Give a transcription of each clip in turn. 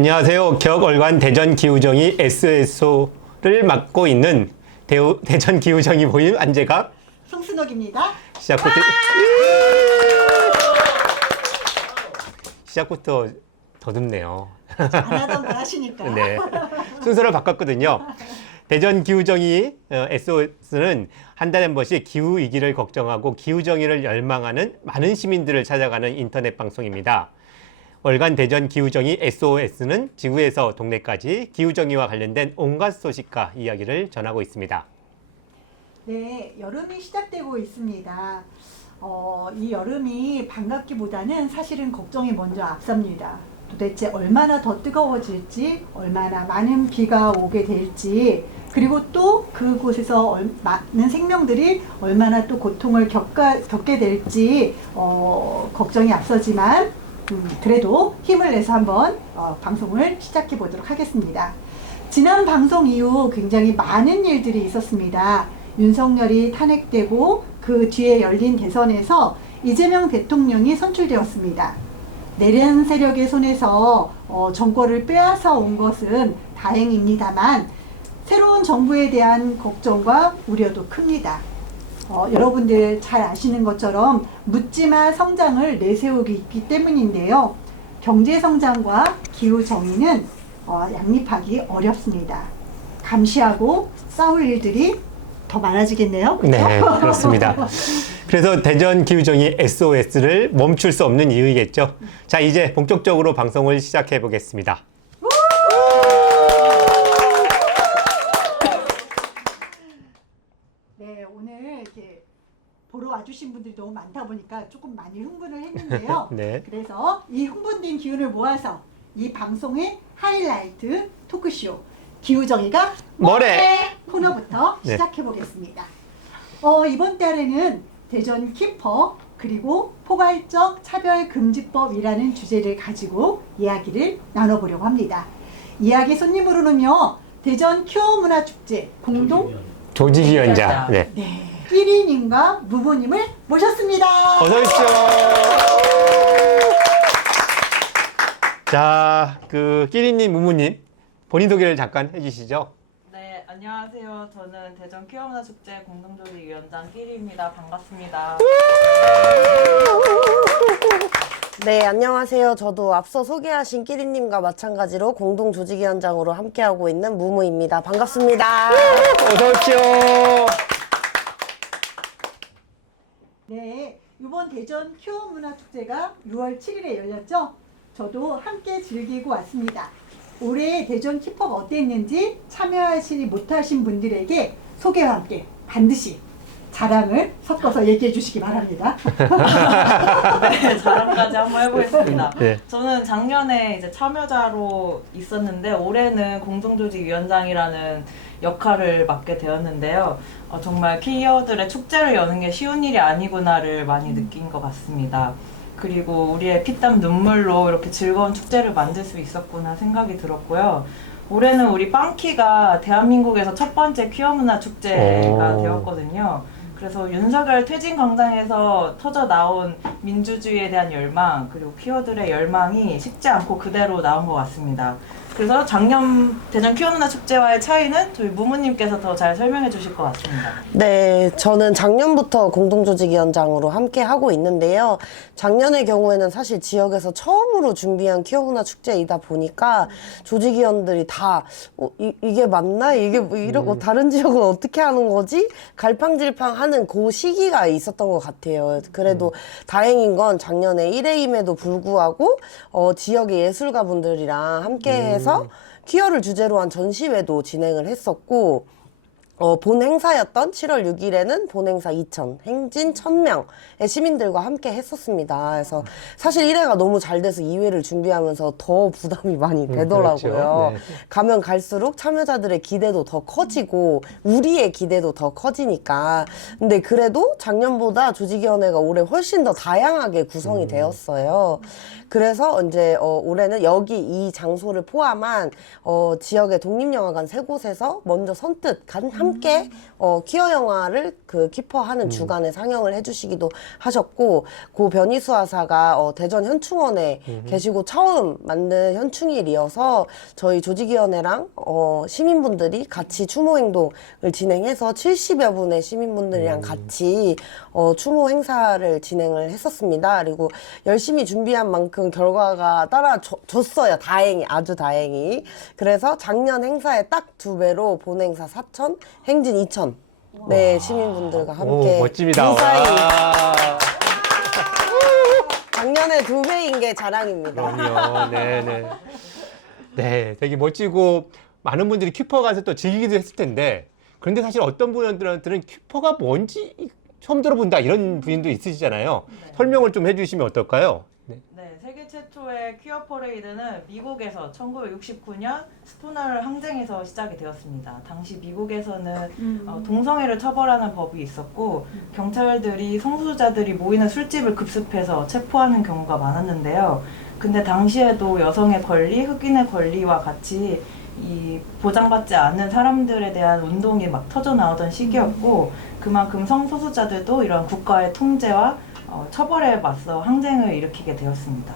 안녕하세요. 격월관 대전기후정의 SSO를 맡고 있는 대전기후정의 모임 안재갑 송순옥입니다. 시작부터 더듬네요. 안 하던 걸 하시니까. 네, 순서를 바꿨거든요. 대전기후정의 SOS는 한 달에 한 번씩 기후위기를 걱정하고 기후정의를 열망하는 많은 시민들을 찾아가는 인터넷 방송입니다. 월간 대전기후정의 SOS는 지구에서 동네까지 기후정의와 관련된 온갖 소식과 이야기를 전하고 있습니다. 네, 여름이 시작되고 있습니다. 이 여름이 반갑기보다는 사실은 걱정이 먼저 앞섭니다. 도대체 얼마나 더 뜨거워질지, 얼마나 많은 비가 오게 될지, 그리고 또 그곳에서 많은 생명들이 얼마나 또 고통을 겪게 될지 걱정이 앞서지만 그래도 힘을 내서 한번 방송을 시작해 보도록 하겠습니다. 지난 방송 이후 굉장히 많은 일들이 있었습니다. 윤석열이 탄핵되고 그 뒤에 열린 대선에서 이재명 대통령이 선출되었습니다. 내란 세력의 손에서 정권을 빼앗아 온 것은 다행입니다만 새로운 정부에 대한 걱정과 우려도 큽니다. 여러분들 잘 아시는 것처럼 묻지마 성장을 내세우기 있기 때문인데요. 경제 성장과 기후 정의는 양립하기 어렵습니다. 감시하고 싸울 일들이 더 많아지겠네요. 그렇죠? 네, 그렇습니다. 그래서 대전기후정의 SOS를 멈출 수 없는 이유이겠죠. 자, 이제 본격적으로 방송을 시작해 보겠습니다. 네, 오늘 이렇게 보러 와주신 분들이 너무 많다 보니까 조금 많이 흥분을 했는데요. 네. 그래서 이 흥분된 기운을 모아서 이 방송의 하이라이트 토크쇼 기후정의가 뭐래? 코너부터 네. 시작해 보겠습니다. 이번 달에는 대전 키퍼 그리고 포괄적 차별금지법이라는 주제를 가지고 이야기를 나눠보려고 합니다. 이야기 손님으로는요. 대전 큐어문화축제 공동 조직위원장. 네. 네, 1위님과 무보님을 모셨습니다. 어서 오십시오. 자, 끼리님, 무무님, 본인 소개를 잠깐 해주시죠. 네, 안녕하세요. 저는 대전 퀴어문화축제 공동조직위원장 끼리입니다. 반갑습니다. 네, 안녕하세요. 저도 앞서 소개하신 끼리님과 마찬가지로 공동조직위원장으로 함께하고 있는 무무입니다. 반갑습니다. 어서 오십시오. 네, 이번 대전 큐어문화축제가 6월 7일에 열렸죠? 저도 함께 즐기고 왔습니다. 올해 대전 키퍼가 어땠는지 참여하시지 못하신 분들에게 소개와 함께 반드시 자랑을 섞어서 얘기해 주시기 바랍니다. 네, 자랑까지 한번 해보겠습니다. 네. 저는 작년에 이제 참여자로 있었는데 올해는 공동조직위원장이라는 역할을 맡게 되었는데요. 정말 퀴어들의 축제를 여는 게 쉬운 일이 아니구나를 많이 느낀 것 같습니다. 그리고 우리의 피땀 눈물로 이렇게 즐거운 축제를 만들 수 있었구나 생각이 들었고요. 올해는 우리 빵키가 대한민국에서 첫 번째 퀴어 문화 축제가 되었거든요. 그래서 윤석열 퇴진 광장에서 터져 나온 민주주의에 대한 열망 그리고 퀴어들의 열망이 식지 않고 그대로 나온 것 같습니다. 그래서 작년 대전 퀴어 문화 축제와의 차이는 저희 무무님께서 더 잘 설명해 주실 것 같습니다. 네, 저는 작년부터 공동조직위원장으로 함께 하고 있는데요. 작년의 경우에는 사실 지역에서 처음으로 준비한 퀴어문화 축제이다 보니까 조직위원들이 다 이게 맞나? 이게 뭐 이러고 다른 지역은 어떻게 하는 거지? 갈팡질팡하는 그 시기가 있었던 것 같아요. 그래도 다행인 건 작년에 1회임에도 불구하고 지역의 예술가분들이랑 함께해서 퀴어를 주제로 한 전시회도 진행을 했었고 본 행사였던 7월 6일에는 본 행사 2,000, 행진 1,000명의 시민들과 함께 했었습니다. 그래서 사실 1회가 너무 잘 돼서 2회를 준비하면서 더 부담이 많이 되더라고요. 그렇죠. 네. 가면 갈수록 참여자들의 기대도 더 커지고 우리의 기대도 더 커지니까. 근데 그래도 작년보다 조직위원회가 올해 훨씬 더 다양하게 구성이 되었어요. 그래서 이제 올해는 여기 이 장소를 포함한 지역의 독립영화관 3곳에서 먼저 선뜻 한 함께 퀴어 영화를 그 키퍼 하는 주간에 상영을 해주시기도 하셨고, 고 변희수 하사가 대전 현충원에 계시고 처음 만든 현충일이어서 저희 조직위원회랑 시민분들이 같이 추모 행동을 진행해서 70여 분의 시민분들이랑 같이 추모 행사를 진행을 했었습니다. 그리고 열심히 준비한 만큼 결과가 따라줬어요. 다행히, 아주 다행히. 그래서 작년 행사에 딱 2배로 본 행사 4천, 행진 2천. 네, 시민분들과 함께. 오, 멋집니다. 무사히. 와. 작년에 2배인 게 자랑입니다. 그럼요. 네네. 네, 되게 멋지고 많은 분들이 큐퍼 가서 또 즐기기도 했을 텐데, 그런데 사실 어떤 분들한테는 큐퍼가 뭔지 처음 들어본다 이런 분도 있으시잖아요. 네. 설명을 좀 해주시면 어떨까요? 네. 네, 세계 최초의 퀴어 퍼레이드는 미국에서 1969년 스토널 항쟁에서 시작이 되었습니다. 당시 미국에서는 동성애를 처벌하는 법이 있었고 경찰들이 성소수자들이 모이는 술집을 급습해서 체포하는 경우가 많았는데요. 근데 당시에도 여성의 권리, 흑인의 권리와 같이 이 보장받지 않는 사람들에 대한 운동이 막 터져 나오던 시기였고 그만큼 성소수자들도 이런 국가의 통제와 처벌에 맞서 항쟁을 일으키게 되었습니다.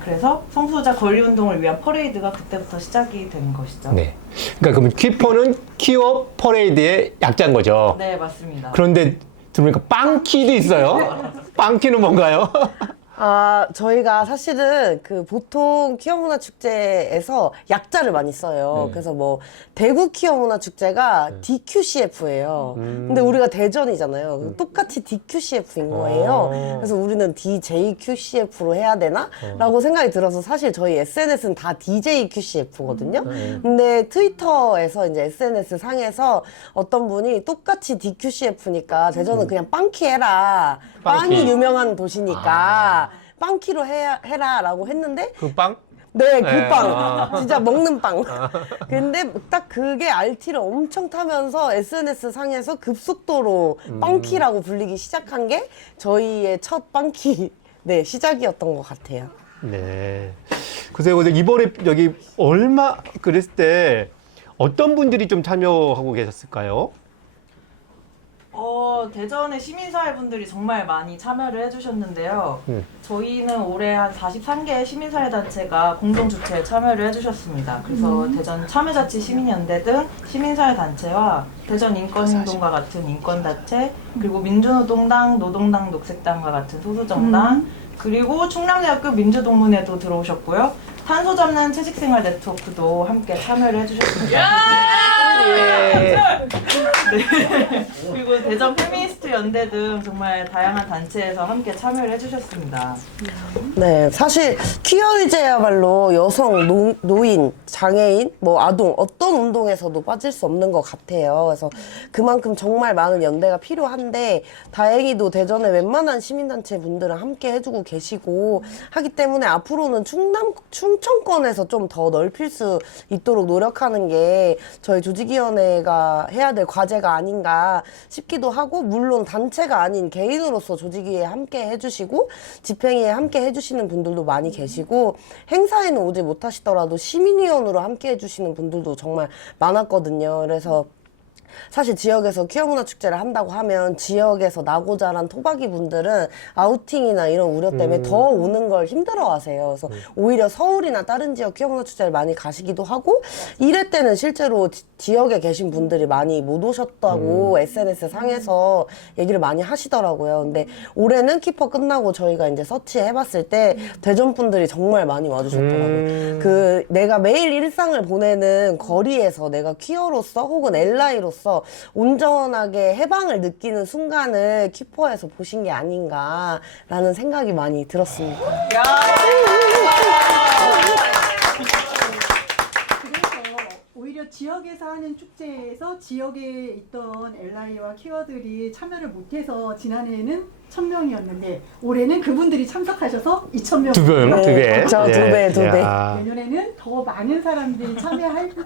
그래서 성소수자 권리 운동을 위한 퍼레이드가 그때부터 시작이 된 것이죠. 네. 그러니까 그러면 퀴퍼는 퀴어 퍼레이드의 약자인 거죠. 네, 맞습니다. 그런데 들으니까 빵키도 있어요. 빵키는 뭔가요? 저희가 사실은 그 보통 퀴어 문화 축제에서 약자를 많이 써요. 네. 그래서 뭐 대구 퀴어 문화 축제가 DQCF예요. 근데 우리가 대전이잖아요. 똑같이 DQCF인 거예요. 그래서 우리는 DJQCF로 해야 되나? 라고 생각이 들어서 사실 저희 SNS는 다 DJQCF거든요. 근데 트위터에서 이제 SNS 상에서 어떤 분이 똑같이 DQCF니까 대전은 그냥 빵키 해라. 빵이 빵키. 유명한 도시니까 빵키로 해라 라고 했는데 그 빵? 네, 그 네. 빵. 진짜 먹는 빵. 근데 딱 그게 RT를 엄청 타면서 SNS 상에서 급속도로 빵키라고 불리기 시작한 게 저희의 첫 빵키 네, 시작이었던 것 같아요. 네. 글쎄요, 근데 이번에 여기 얼마 그랬을 때 어떤 분들이 좀 참여하고 계셨을까요? 대전의 시민사회분들이 정말 많이 참여를 해주셨는데요. 저희는 올해 한 43개의 시민사회단체가 공동 주최에 참여를 해주셨습니다. 그래서 대전 참여자치 시민연대 등 시민사회단체와 대전인권행동과 같은 인권단체, 그리고 민주노동당, 노동당, 녹색당과 같은 소수정당, 그리고 충남대학교 민주동문회도 들어오셨고요. 탄소 잡는 채식생활 네트워크도 함께 참여를 해주셨습니다. 예. 네. 그리고 대전 페미니스트 연대 등 정말 다양한 단체에서 함께 참여를 해주셨습니다. 네, 사실 퀴어 의제야말로 여성, 노인, 장애인, 뭐 아동 어떤 운동에서도 빠질 수 없는 것 같아요. 그래서 그만큼 정말 많은 연대가 필요한데 다행히도 대전의 웬만한 시민단체 분들은 함께 해주고 계시고 하기 때문에 앞으로는 충청권에서 좀 더 넓힐 수 있도록 노력하는 게 저희 조직위원회가 해야 될 과제가 아닌가 싶기도 하고, 물론 단체가 아닌 개인으로서 조직위에 함께 해주시고 집행위에 함께 해주시는 분들도 많이 계시고, 행사에는 오지 못하시더라도 시민위원으로 함께 해주시는 분들도 정말 많았거든요. 그래서 사실 지역에서 퀴어 문화 축제를 한다고 하면 지역에서 나고 자란 토박이 분들은 아우팅이나 이런 우려 때문에 더 오는 걸 힘들어 하세요. 그래서 오히려 서울이나 다른 지역 퀴어 문화 축제를 많이 가시기도 하고, 이럴 때는 실제로 지역에 계신 분들이 많이 못 오셨다고 SNS 상에서 얘기를 많이 하시더라고요. 근데 올해는 키퍼 끝나고 저희가 이제 서치해봤을 때 대전 분들이 정말 많이 와주셨더라고요. 그 내가 매일 일상을 보내는 거리에서 내가 퀴어로서 혹은 엘라이로서 온전하게 해방을 느끼는 순간을 키퍼에서 보신 게 아닌가라는 생각이 많이 들었습니다. 그래서 오히려 지역에서 하는 축제에서 지역에 있던 엘라이와 키워들이 참여를 못해서 지난해에는 1,000명이었는데 올해는 그분들이 참석하셔서 2,000명. 두 배. 그렇죠. 두 배. 야. 내년에는 더 많은 사람들이 참여할까요?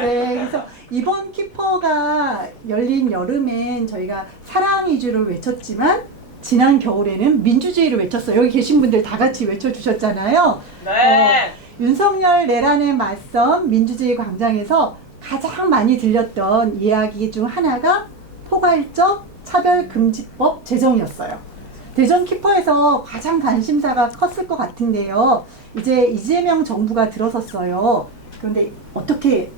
네, 그래서 이번 키퍼가 열린 여름엔 저희가 사랑 위주를 외쳤지만 지난 겨울에는 민주주의를 외쳤어요. 여기 계신 분들 다 같이 외쳐주셨잖아요. 네. 윤석열 내란에 맞선 민주주의 광장에서 가장 많이 들렸던 이야기 중 하나가 포괄적 차별금지법 제정이었어요. 대전 키퍼에서 가장 관심사가 컸을 것 같은데요. 이제 이재명 정부가 들어섰어요. 그런데 어떻게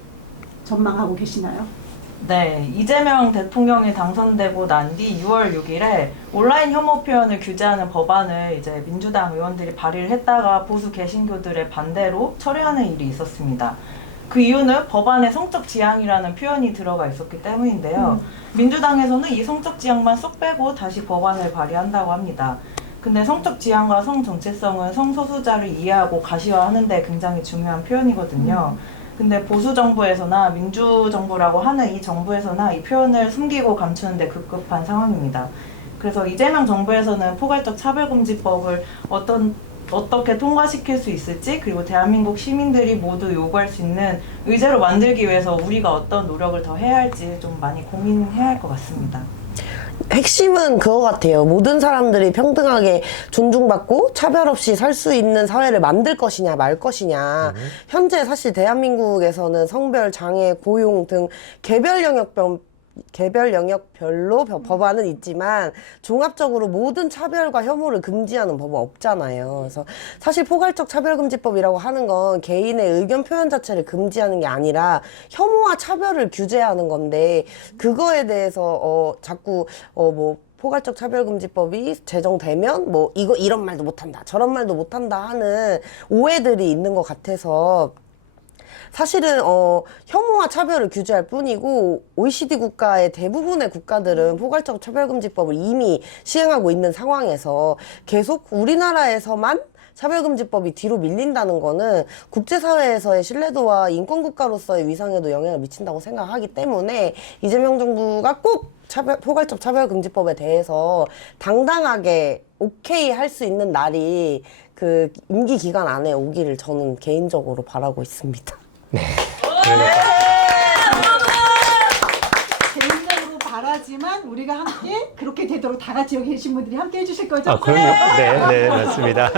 전망하고 계시나요? 네, 이재명 대통령이 당선되고 난 뒤 6월 6일에 온라인 혐오 표현을 규제하는 법안을 이제 민주당 의원들이 발의를 했다가 보수 개신교들의 반대로 처리하는 일이 있었습니다. 그 이유는 법안에 성적 지향이라는 표현이 들어가 있었기 때문인데요. 민주당에서는 이 성적 지향만 쏙 빼고 다시 법안을 발의한다고 합니다. 근데 성적 지향과 성 정체성은 성소수자를 이해하고 가시화하는 데 굉장히 중요한 표현이거든요. 근데 보수 정부에서나 민주 정부라고 하는 이 정부에서나 이 표현을 숨기고 감추는 데 급급한 상황입니다. 그래서 이재명 정부에서는 포괄적 차별금지법을 어떻게 통과시킬 수 있을지, 그리고 대한민국 시민들이 모두 요구할 수 있는 의제로 만들기 위해서 우리가 어떤 노력을 더 해야 할지 좀 많이 고민해야 할 것 같습니다. 핵심은 그거 같아요. 모든 사람들이 평등하게 존중받고 차별 없이 살 수 있는 사회를 만들 것이냐 말 것이냐. 현재 사실 대한민국에서는 성별, 장애, 고용 등 개별 영역별로 법안은 있지만 종합적으로 모든 차별과 혐오를 금지하는 법은 없잖아요. 그래서 사실 포괄적 차별금지법이라고 하는 건 개인의 의견 표현 자체를 금지하는 게 아니라 혐오와 차별을 규제하는 건데, 그거에 대해서 자꾸 뭐 포괄적 차별금지법이 제정되면 뭐 이런 말도 못한다, 저런 말도 못한다 하는 오해들이 있는 것 같아서, 사실은 혐오와 차별을 규제할 뿐이고 OECD 국가의 대부분의 국가들은 포괄적 차별금지법을 이미 시행하고 있는 상황에서 계속 우리나라에서만 차별금지법이 뒤로 밀린다는 거는 국제사회에서의 신뢰도와 인권국가로서의 위상에도 영향을 미친다고 생각하기 때문에 이재명 정부가 꼭 포괄적 차별금지법에 대해서 당당하게 오케이 할 수 있는 날이 그 임기 기간 안에 오기를 저는 개인적으로 바라고 있습니다. 네. 개인적으로 바라지만 우리가 함께 그렇게 되도록 다 같이 여기 계신 분들이 함께 해주실 거죠? 아, 그럼요. 네, 네, 맞습니다.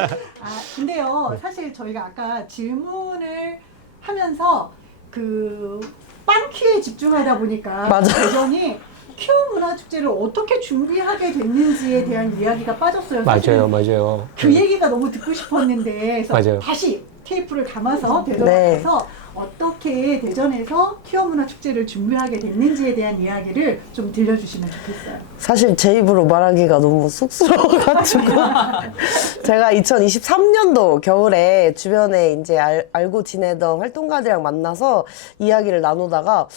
근데요, 사실 저희가 아까 질문을 하면서 그 빵큐에 집중하다 보니까 맞아. 대전이 큐 문화축제를 어떻게 준비하게 됐는지에 대한 이야기가 빠졌어요. 사실은 맞아요. 그 얘기가 너무 듣고 싶었는데, 그래서 맞아요. 다시 테이프를 감아서 되돌아가서 어떻게 대전에서 퀴어 문화 축제를 준비하게 됐는지에 대한 이야기를 좀 들려주시면 좋겠어요. 사실 제 입으로 말하기가 너무 쑥스러워가지고 제가 2023년도 겨울에 주변에 이제 알고 지내던 활동가들이랑 만나서 이야기를 나누다가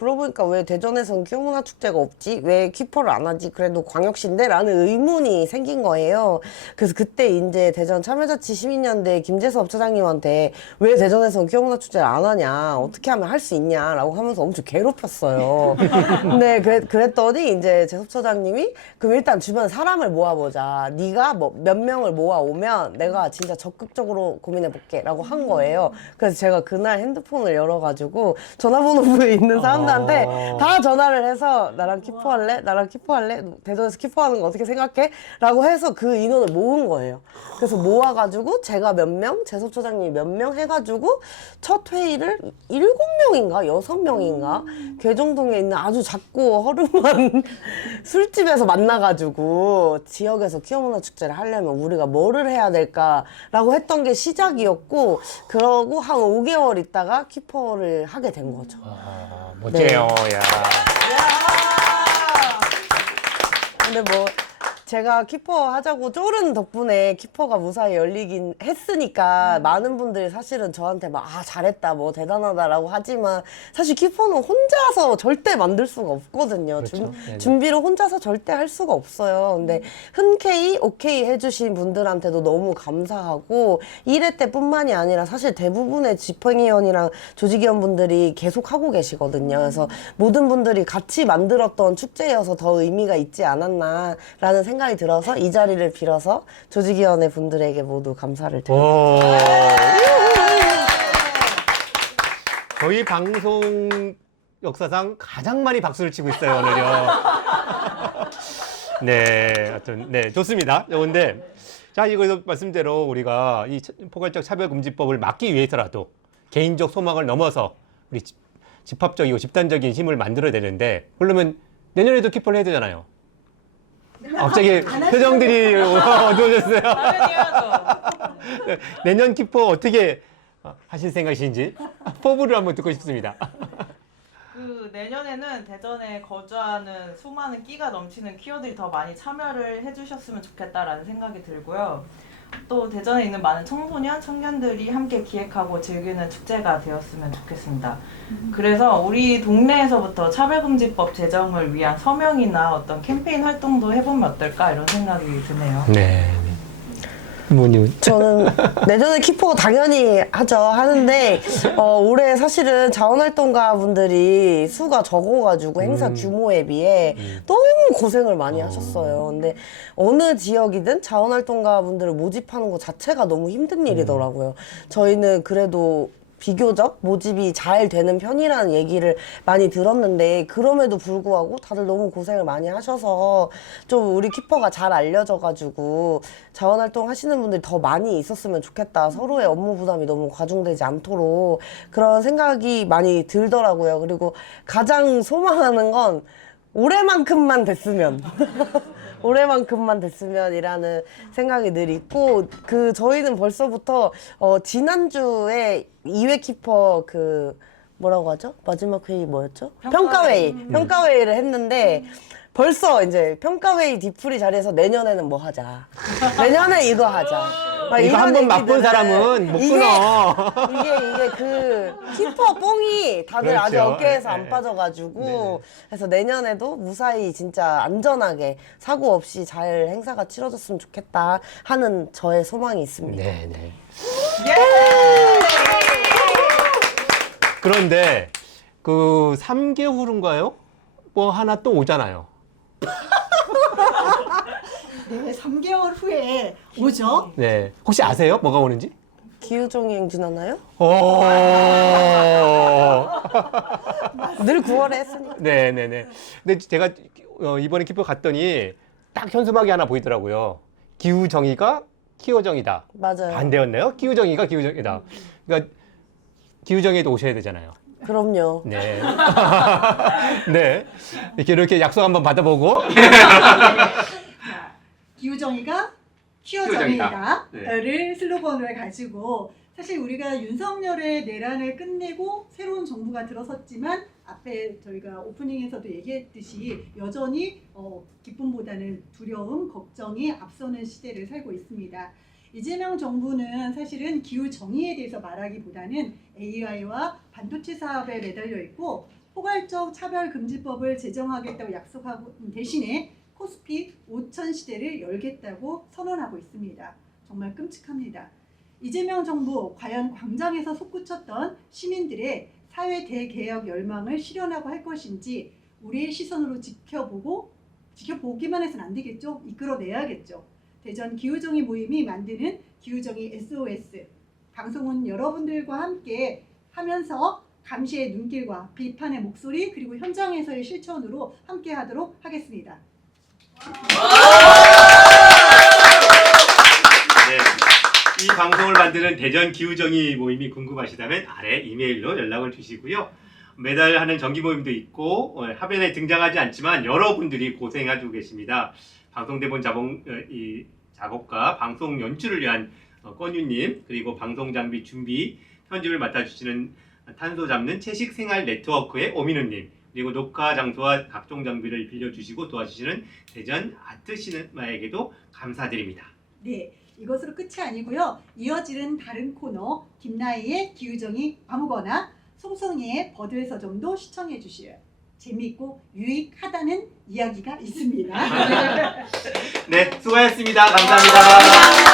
그러고 보니까 왜 대전에선 퀴어문화축제가 없지? 왜 퀴퍼를 안 하지? 그래도 광역시인데? 라는 의문이 생긴 거예요. 그래서 그때 이제 대전 참여자치 시민연대 김재섭 차장님한테 왜 대전에선 퀴어문화축제를 안 하냐? 어떻게 하면 할 수 있냐? 라고 하면서 엄청 괴롭혔어요. 근데 그랬더니 이제 재섭 차장님이 그럼 일단 주변 사람을 모아보자. 네가 뭐 몇 명을 모아오면 내가 진짜 적극적으로 고민해볼게. 라고 한 거예요. 그래서 제가 그날 핸드폰을 열어가지고 전화번호부에 있는 사람들한테 다 전화를 해서 나랑 키퍼할래? 나랑 키퍼할래? 대전에서 키퍼하는 거 어떻게 생각해? 라고 해서 그 인원을 모은 거예요. 그래서 모아가지고 제가 몇 명, 재섭 차장님이 몇 명 해가지고 첫 회의를 7명인가 6명인가 괴정동에 있는 아주 작고 허름한 술집에서 만나가지고 지역에서 퀴어문화축제를 하려면 우리가 뭐를 해야 될까라고 했던 게 시작이었고, 그러고 한 5개월 있다가 키퍼를 하게 된 거죠. 멋지네요. 야. 근데 뭐 제가 키퍼 하자고 쪼른 덕분에 키퍼가 무사히 열리긴 했으니까 많은 분들이 사실은 저한테 막 잘했다 뭐 대단하다라고 하지만 사실 키퍼는 혼자서 절대 만들 수가 없거든요. 그렇죠. 준비를 혼자서 절대 할 수가 없어요. 근데 흔쾌히 오케이 해주신 분들한테도 너무 감사하고 1회 때뿐만이 아니라 사실 대부분의 집행위원이랑 조직위원분들이 계속 하고 계시거든요. 그래서 모든 분들이 같이 만들었던 축제여서 더 의미가 있지 않았나라는 생각이 들어서 이 자리를 빌어서 조직위원회 분들에게 모두 감사를 드립니다. 오. 저희 방송 역사상 가장 많이 박수를 치고 있어요, 오늘요. 네, 하여튼, 네, 좋습니다. 근데, 자, 이거 말씀대로 우리가 이 포괄적 차별금지법을 막기 위해서라도 개인적 소망을 넘어서 우리 집합적이고 집단적인 힘을 만들어내는데 그러면 내년에도 키퍼를 해야 되잖아요. 갑자기 표정들이 어두워졌어요. 당연히 해야죠. 내년 키퍼 어떻게 하실 생각이신지 포부를 한번 듣고 싶습니다. 그 내년에는 대전에 거주하는 수많은 끼가 넘치는 키워들이 더 많이 참여를 해주셨으면 좋겠다라는 생각이 들고요. 또 대전에 있는 많은 청소년, 청년들이 함께 기획하고 즐기는 축제가 되었으면 좋겠습니다. 그래서 우리 동네에서부터 차별금지법 제정을 위한 서명이나 어떤 캠페인 활동도 해보면 어떨까 이런 생각이 드네요. 네. 부모님은 저는 내년에 키퍼 당연히 하는데 올해 사실은 자원활동가 분들이 수가 적어가지고 행사 규모에 비해 너무 고생을 많이 하셨어요. 근데 어느 지역이든 자원활동가 분들을 모집하는 것 자체가 너무 힘든 일이더라고요. 저희는 그래도 비교적 모집이 잘 되는 편이라는 얘기를 많이 들었는데 그럼에도 불구하고 다들 너무 고생을 많이 하셔서 좀 우리 키퍼가 잘 알려져가지고 자원활동 하시는 분들이 더 많이 있었으면 좋겠다. 서로의 업무 부담이 너무 과중되지 않도록 그런 생각이 많이 들더라고요. 그리고 가장 소망하는 건 올해만큼만 됐으면 올해만큼만 됐으면이라는 생각이 늘 있고 저희는 벌써부터 지난주에 2회 키퍼 뭐라고 하죠? 마지막 회의 뭐였죠? 평가회의를 했는데 벌써 이제 평가회의 뒤풀이 자리에서 내년에는 뭐 하자. 내년에 이거 하자. 막 이거 이런 한번 맛본 얘기들을 사람은 못 끊어. 이게 키퍼 뽕이 다들 아직 그렇죠. 어깨에서 예, 안 예. 빠져가지고 네. 그래서 내년에도 무사히 진짜 안전하게 사고 없이 잘 행사가 치러졌으면 좋겠다 하는 저의 소망이 있습니다. 네, 네. 그런데 그 3개월 후인가요? 뭐 하나 또 오잖아요. 네, 3개월 후에 오죠. 네. 혹시 아세요? 뭐가 오는지? 기후종이 행진하나요? 오. 늘 9월에 했으니까. 네, 네, 네. 근데 제가 이번에 키퍼 갔더니 딱 현수막이 하나 보이더라고요. 기후 정의가 키워 정의다. 맞아요. 반대였나요? 기후 정의가 기후 정의다. 그러니까 기후 정의에도 오셔야 되잖아요. 그럼요. 네. 네. 이렇게 약속 한번 받아보고. 기후정의가 키워정의다. 키워정의다를 슬로건을 가지고 사실 우리가 윤석열의 내란을 끝내고 새로운 정부가 들어섰지만 앞에 저희가 오프닝에서도 얘기했듯이 여전히 기쁨보다는 두려움, 걱정이 앞서는 시대를 살고 있습니다. 이재명 정부는 사실은 기후정의에 대해서 말하기보다는 AI와 반도체 사업에 매달려 있고 포괄적 차별금지법을 제정하겠다고 약속하고 대신에 코스피 5천 시대를 열겠다고 선언하고 있습니다. 정말 끔찍합니다. 이재명 정부 과연 광장에서 솟구쳤던 시민들의 사회 대개혁 열망을 실현하고 할 것인지 우리의 시선으로 지켜보기만 해서는 안 되겠죠. 이끌어내야겠죠. 대전 기후정의 모임이 만드는 기후정의 SOS 방송은 여러분들과 함께 하면서 감시의 눈길과 비판의 목소리 그리고 현장에서의 실천으로 함께 하도록 하겠습니다. 네. 이 방송을 만드는 대전 기후정의 모임이 궁금하시다면 아래 이메일로 연락을 주시고요. 매달 하는 정기 모임도 있고 화면에 등장하지 않지만 여러분들이 고생하고 계십니다. 방송 대본 작업과 방송 연출을 위한 권유님 그리고 방송 장비 준비 편집을 맡아주시는 탄소 잡는 채식 생활 네트워크의 오민우님 그리고 녹화 장소와 각종 장비를 빌려주시고 도와주시는 대전 아트 시네마에게도 감사드립니다. 네, 이것으로 끝이 아니고요. 이어지는 다른 코너 김나희의 기후정의 아무거나 송송이의 버들서점도 시청해 주시요. 재미있고 유익하다는 이야기가 있습니다. 네, 수고하셨습니다. 감사합니다.